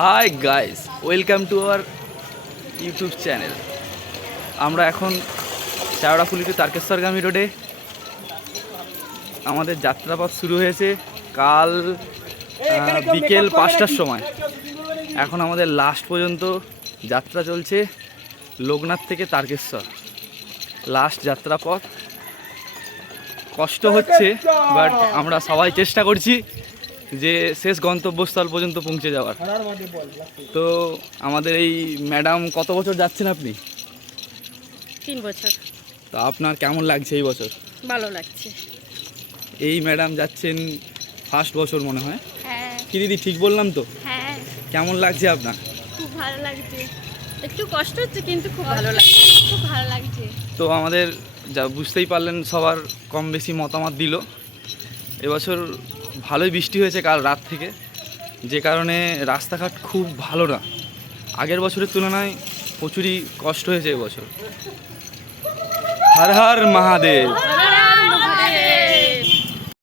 Hi guys, welcome to our YouTube channel. আমরা এখন Sheoraphuli two তারকেশ্বরগামী রোডে। আমাদের যাত্রাপথ শুরু হয়েছে কাল বিকেল 5টার সময়। এখন আমাদের লাস্ট পর্যন্ত যাত্রা চলছে লোকনাথ থেকে তারকেশ্বর। লাস্ট যাত্রাপথ, কষ্ট হচ্ছে বাট আমরা সবাই চেষ্টা করছি যে শেষ গন্তব্যস্থল পর্যন্ত পৌঁছে যাওয়ার। তো আমাদের এই ম্যাডাম কত বছর যাচ্ছেন আপনি? 3 বছর। তো আপনার কেমন লাগছে এই বছর? ভালো লাগছে। এই ম্যাডাম যাচ্ছেন ফার্স্ট বছর মনে হয়। হ্যাঁ কি দিদি ঠিক বললাম তো? হ্যাঁ, কেমন লাগছে আপনার? খুব ভালো লাগছে। একটু কষ্ট হচ্ছে কিন্তু খুব ভালো লাগছে, খুব ভালো লাগছে। তো আমাদের যা বুঝতেই পারলেন, সবার কম বেশি মতামত দিল। এবছর ভালোই বৃষ্টি হয়েছে কাল রাত থেকে, যে কারণে রাস্তাঘাট খুব ভালো না। আগের বছরের তুলনায় প্রচুরই কষ্ট হয়েছে এবছর। হর হর মহাদেব।